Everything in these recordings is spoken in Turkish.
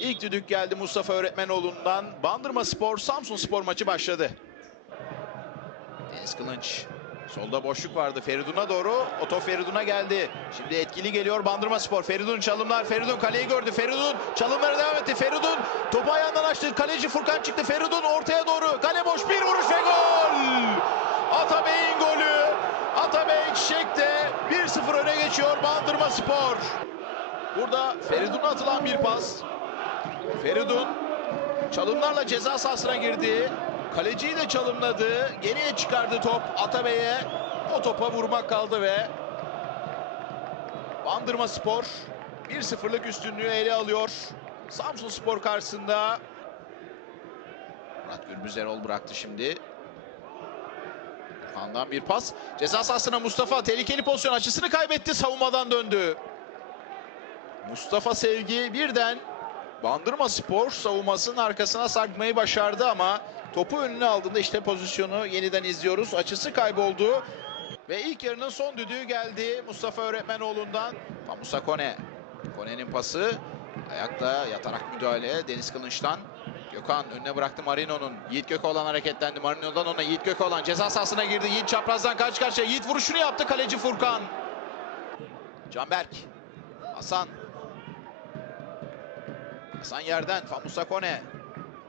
İlk düdük geldi Mustafa Öğretmenoğlu'ndan. Bandırma Spor, Samsun Spor maçı başladı. Deniz Kılınç. Solda boşluk vardı Feridun'a doğru. Oto Feridun'a geldi. Şimdi etkili geliyor Bandırma Spor. Feridun çalımlar. Feridun kaleyi gördü. Feridun çalımlara devam etti. Feridun topu ayağından açtı. Kaleci Furkan çıktı. Feridun ortaya doğru. Kale boş bir vuruş ve gol. Atabey'in golü. Atabey Çiçek'te 1-0 öne geçiyor Bandırma Spor. Burada Feridun'a atılan bir pas. Feridun çalımlarla ceza sahasına girdi. Kaleciyi de çalımladı. Geriye çıkardı top Atabey'e. O topa vurmak kaldı ve Bandırma Spor 1-0'lık üstünlüğü ele alıyor. Samsun Spor karşısında Murat Gürbüz Erol bıraktı şimdi. Handan bir pas. Ceza sahasına Mustafa tehlikeli pozisyon açısını kaybetti. Savunmadan döndü. Mustafa Sevgi birden Bandırma Spor savunmasının arkasına sarkmayı başardı ama topu önüne aldığında işte pozisyonu yeniden izliyoruz. Açısı kayboldu. Ve ilk yarının son düdüğü geldi Mustafa Öğretmenoğlu'ndan. Famusa Kone. Kone'nin pası. Ayakta yatarak müdahale Deniz Kılınç'tan. Gökhan önüne bıraktı Marino'nun. Yiğit Gökoğlan hareketlendi. Marino'dan ona Yiğit Gökoğlan ceza sahasına girdi. Yiğit çaprazdan karşı karşıya. Yiğit vuruşunu yaptı kaleci Furkan. Canberk. Hasan. Hasan yerden Famusa Kone.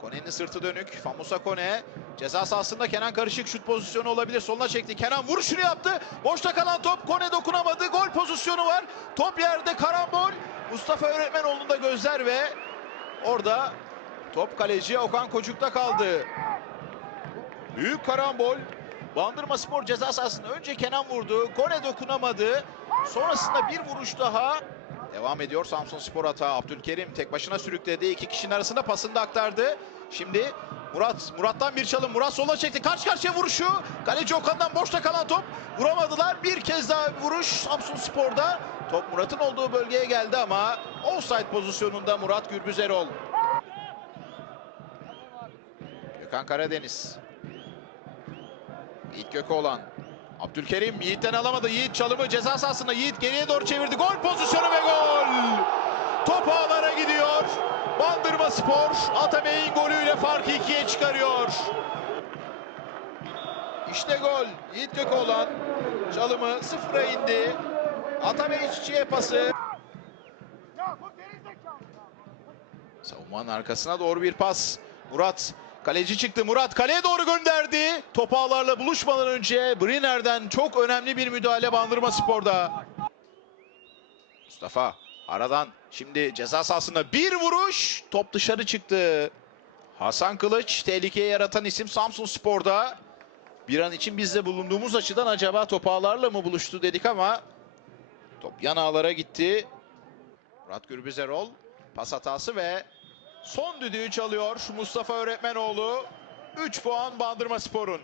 Kone'nin sırtı dönük. Famusa Kone ceza sahasında Kenan Karışık şut pozisyonu olabilir. Soluna çekti. Kenan vuruşunu yaptı. Boşta kalan top Kone dokunamadı. Gol pozisyonu var. Top yerde karambol. Mustafa Öğretmenoğlu'nda gözler ve orada top kaleci Okan Kocuk'ta kaldı. Büyük karambol. Bandırma Spor ceza sahasında önce Kenan vurdu. Kone dokunamadı. Sonrasında bir vuruş daha. Devam ediyor Samsun Spor hata. Abdülkerim tek başına sürükledi. İki kişinin arasında pasını da aktardı. Şimdi Murat, Murat'tan bir çalım. Murat sola çekti. Karşı karşıya vuruşu. Kaleci Okan'dan boşta kalan top. Vuramadılar. Bir kez daha vuruş Samsun Spor'da. Top Murat'ın olduğu bölgeye geldi ama offside pozisyonunda Murat Gürbüz Erol. Gökhan Karadeniz. Yiğit Gökoğlan. Abdülkerim Yiğit'ten alamadı. Yiğit çalımı ceza sahasında. Yiğit geriye doğru çevirdi. Gol pozisyonu ve gol. Top ağlara gidiyor. Bandırma Spor Atabey'in golüyle farkı ikiye çıkarıyor. İşte gol. Yiğit Gökoğlan çalımı sıfıra indi. Atabey Çiçek'e pası. Savunmanın arkasına doğru bir pas. Murat kaleci çıktı. Murat kaleye doğru gönderdi. Top ağlarla buluşmadan önce Briner'den çok önemli bir müdahale Bandırma Spor'da. Mustafa aradan şimdi ceza sahasında bir vuruş. Top dışarı çıktı. Hasan Kılıç tehlikeyi yaratan isim Samsun Spor'da. Bir an için biz de bulunduğumuz açıdan acaba top ağlarla mı buluştu dedik ama top yan ağlara gitti. Murat Gürbüz Erol pas hatası ve son düdüğü çalıyor Mustafa Öğretmenoğlu. 3 puan Bandırma Spor'un.